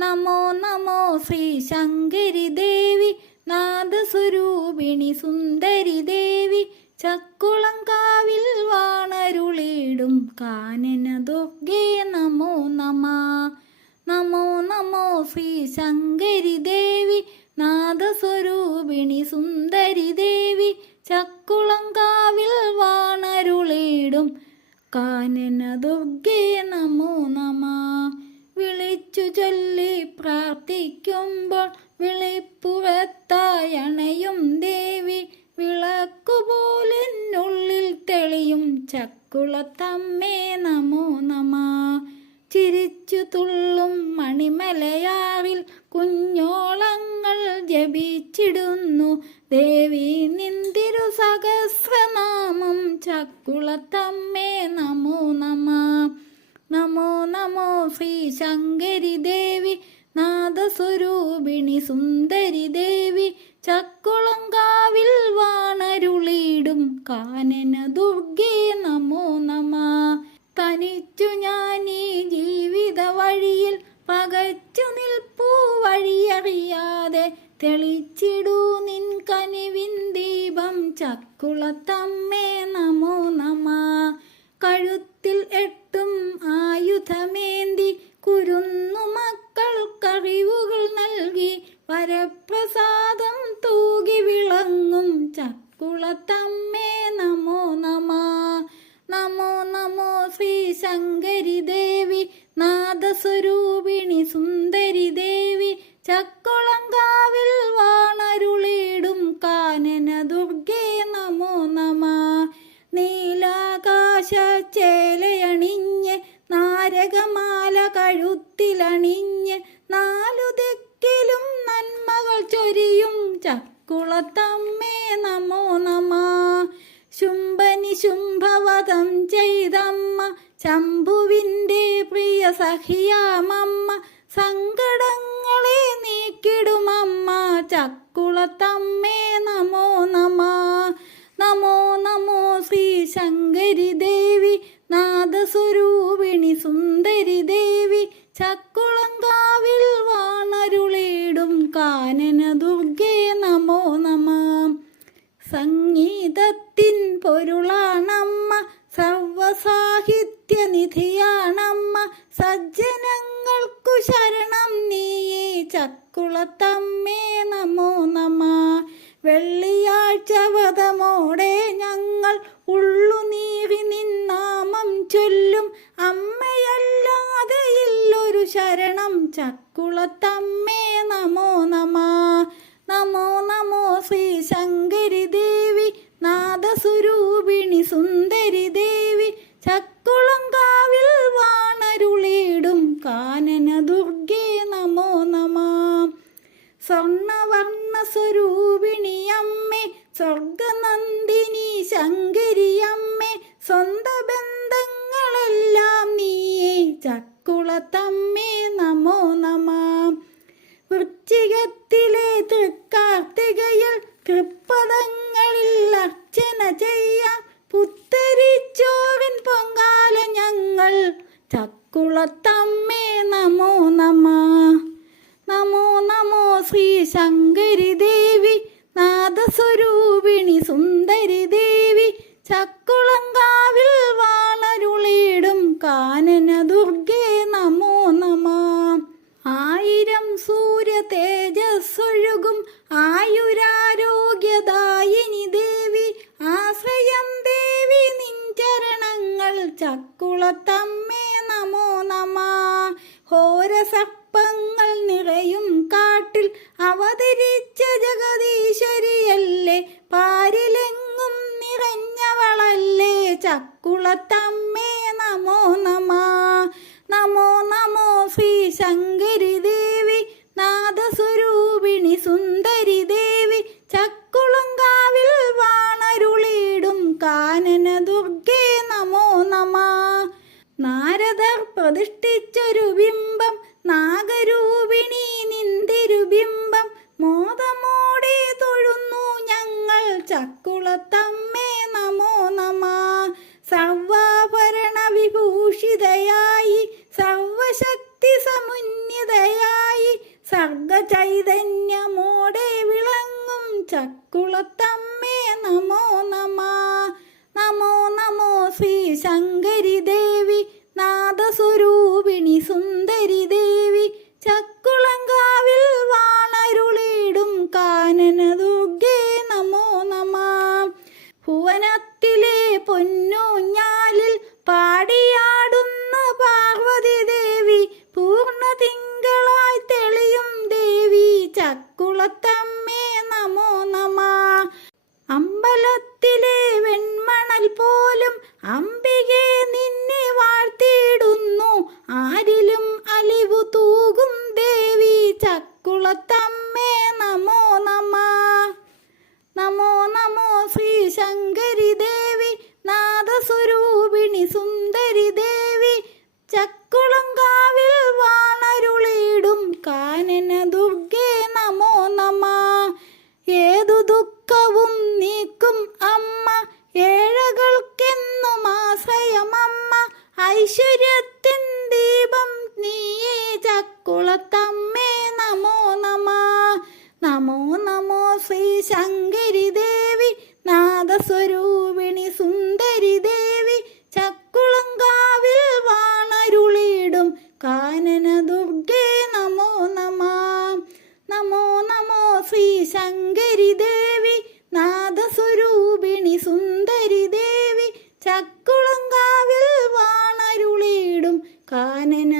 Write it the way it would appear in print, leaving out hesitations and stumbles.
നമോ നമോ ശ്രീ ശങ്കരി ദേവി നാദസ്വരൂപിണി സുന്ദരി ദേവി ചക്കുളങ്കാവിൽ വാണരുളിടും കാനന ദുർഗേ നമോ നമ. നമോ നമോ ശ്രീ ശങ്കരി ദേവി നാദസ്വരൂപിണി സുന്ദരി ദേവി ചക്കുളങ്കാവിൽ വാണരുളിടും കാനന ദുർഗേ നമോ നമ. വിളിച്ചു ചൊല്ലി പ്രാർത്ഥിക്കുമ്പോൾ വിളിപ്പുറത്തായണയും ദേവി വിളക്കുപോലെന്നുള്ളിൽ തെളിയും ചക്കുളത്തമ്മേ നമോ നമ. ചിരിച്ചു തുള്ളും മണിമലയാറിൽ കുഞ്ഞോളങ്ങൾ ജപിച്ചിടുന്നു ദേവി നിന്തിരു സഹസ്രനാമം ചക്കുളത്തമ്മേ നമോ നമ. നമോ നമോ ശ്രീ ശങ്കരി ദേവി നാദസ്വരൂപിണി സുന്ദരി ദേവി ചക്കുളങ്കാവിൽ വാണരുളിടും കാനന ദുർഗേ നമോ നമ. തനിച്ചു ഞാനീ ജീവിത വഴിയിൽ പകച്ചു നിൽപ്പൂ വഴിയറിയാതെ തെളിച്ചിടൂ നിൻ കനിവിൻ ദീപം ചക്കുളത്തമ്മേ നമോ നമ. കഴുത്തിൽ 8 ആയുധമേന്തി കുരുന്നു മക്കൾക്കറിവുകൾ നൽകി വരപ്രസാദം തൂകി വിളങ്ങും ചക്കുളത്തമ്മേ നമോ നമ. നമോ നമോ ശ്രീ ശങ്കരി ദേവി നാദസ്വരൂപിണി സുന്ദരി ദേവി ചക്കുളങ്കാവിൽ വാണരുളിടും കാനന ദുർഗേ നമോ നമ. നീലാകാശ ചേലയണിഞ്ഞ് നാരകമാല കഴുത്തിലണിഞ്ഞ് 4 ദിക്കിലും നന്മകൾ ചൊരിയും ചക്കുളത്തമ്മേ നമോ നമ. ശുംഭനി ശുംഭവധം ചെയ്തമ്മ ശംഭുവിൻ്റെ പ്രിയ സഖിയാമമ്മ സങ്കടങ്ങളെ നീക്കിടുമമ്മ ചക്കുളത്തമ്മേ നമോ നമ. നമോ നമോ ശ്രീ ശങ്കരി ദേവി നാദസ്വരൂപിണി സുന്ദരി ദേവി ചക്കുളങ്കാവിൽ വാണരുളിടും കാനന ദുർഗേ നമോ നമ. സംഗീതത്തിൻ പൊരുളാണമ്മ സർവസാഹിത്യ നിധിയാണമ്മ സജ്ജനങ്ങൾക്കു ശരണം നീയേ ചക്കുളത്തമ്മേ നമോ നമ. വെള്ളിയാഴ്ച വ്രതമോടെ ഞങ്ങൾ ഉള്ളുനീറി നിന്നാമം ചൊല്ലും അമ്മയല്ലാതെ ഇല്ലൊരു ശരണം ചക്കുളത്തമ്മേ നമോ നമ. നമോ നമോ ശ്രീ ശങ്കരി ദേവി നാദസ്വരൂപിണി സുന്ദരി ദേവി ചക്കുളങ്കാവിൽ വാണരുളിടും കാനന ദുർഗേ നമോ നമ. സ്വർണവർണ്ണ സ്വരൂപിണിയമ്മേ സ്വർഗനന്ദിനി ശങ്കരിയമ്മേ സ്വന്ത ബന്ധങ്ങളെല്ലാം നീയേ ചക്കുളത്തമ്മേ നമോ നമ. വൃശ്ചികത്തിലെ തൃക്കാർത്തികയിൽ തൃപ്പദങ്ങളിൽ അർച്ചന ചെയ്യാം പുത്തരിച്ചോറിൻ പൊങ്കാല ഞങ്ങൾ ചക്കുളത്തമ്മേ നമോ നമ. നമോ നമോ ശ്രീ ശങ്കരി ദേവി നാദസ്വരൂപിണി സുന്ദരി ദേവി ചക്കുളങ്കാവിൽ വാണരുളിടും കാനന ദുർഗേ നമോ നമ. 1000 സൂര്യ തേജസ്സൊഴുകും ആയുരാരോഗ്യദായിനി ദേവി ആശ്രയം ദേവി നിൻ ചരണങ്ങൾ ചക്കുളത്തമ്മേ നമോ നമ. ഘോരസർപ്പങ്ങൾ നിറയും കാട്ടിൽ അവതരിച്ച ജഗദീശ്വരിയല്ലേ പാരിലെങ്ങും നിറഞ്ഞവളല്ലേ ചക്കുളത്തമ്മേ നമോ നമ. നമോ നമോ ശ്രീ ശങ്കരി ദേവി നാദസ്വരൂപിണി സുന്ദരി ദേവി ചക്കുളങ്കാവിൽ വാണരുളിടും കാനന ദുർഗേ നമോ നമ. നാരദർ പ്രതിഷ്ഠിച്ചൊരു ബിംബം നാഗരൂപിണി നിന്തിരുബിംബം മോദമോടെ തൊഴുന്നു ഞങ്ങൾ ചക്കുളത്തമ്മേ നമോ നമ. സർവാഭരണ വിഭൂഷിതയായി സർവശക്തി സമുന്നതയായി സർഗചൈതന്യമോടെ വിളങ്ങും ചക്കുളത്തമ്മേ നമോ നമ. നമോ നമോ ശ്രീ ശങ്കരി ദേവി നാദസ്വരൂപിണി സുന്ദരി ദേവി ചക്കുളങ്കാവിൽ വാണരുളിടും കാനന ദുർഗേ നമോ നമ. ഭുവനത്തിലെ പൊന്നൂഞ്ഞാലിൽ പാടിയാടുന്ന പാർവതി ദേവി പൂർണ്ണ തിങ്കളായി തെളിയും ദേവി ചക്കുളത്തമ്മേ നമോ നമ. അമ്പലത്തിലെ വെൺമണൽ പോലും അംബികെ നിന്നെ വാഴ്ത്തിയിടുന്നു ആരിലും അലിവു തൂകും ദേവി ചക്കുളത്തമ്മേ നമോ നമ. നമോ നമോ ശ്രീ ശങ്കരി ദേവി നാദസ്വരൂപിണി സുന്ദരി ദേവി ചക്കുളങ്കാവിൽ വാണരുളിടും കാനന ദുർഗേ നമോ നമ. ഏതു ദുഃഖവും നീക്കും അമ്മ ഏഴകൾക്കെന്നും ആശ്രയമമ്മ ഐശ്വര്യത്തിൻ ദീപം നീയേ ചക്കുളത്തമ്മേ നമോ നമ. നമോ നമോ ശ്രീ ശങ്കരി ദേവി നാദസ്വരൂപിണി സുന്ദരി ദേവി ചക്കുളങ്കാവിൽ വാണരുളിടും കാനന ദുർഗേ നമോ നമ. നമോ നമോ ശ്രീ ശങ്കരി ദേവി നാദസ്വരൂപിണി സുന്ദരി ദേവി ചക്കുളങ്കാവിൽ വാണരുളിടും കാനന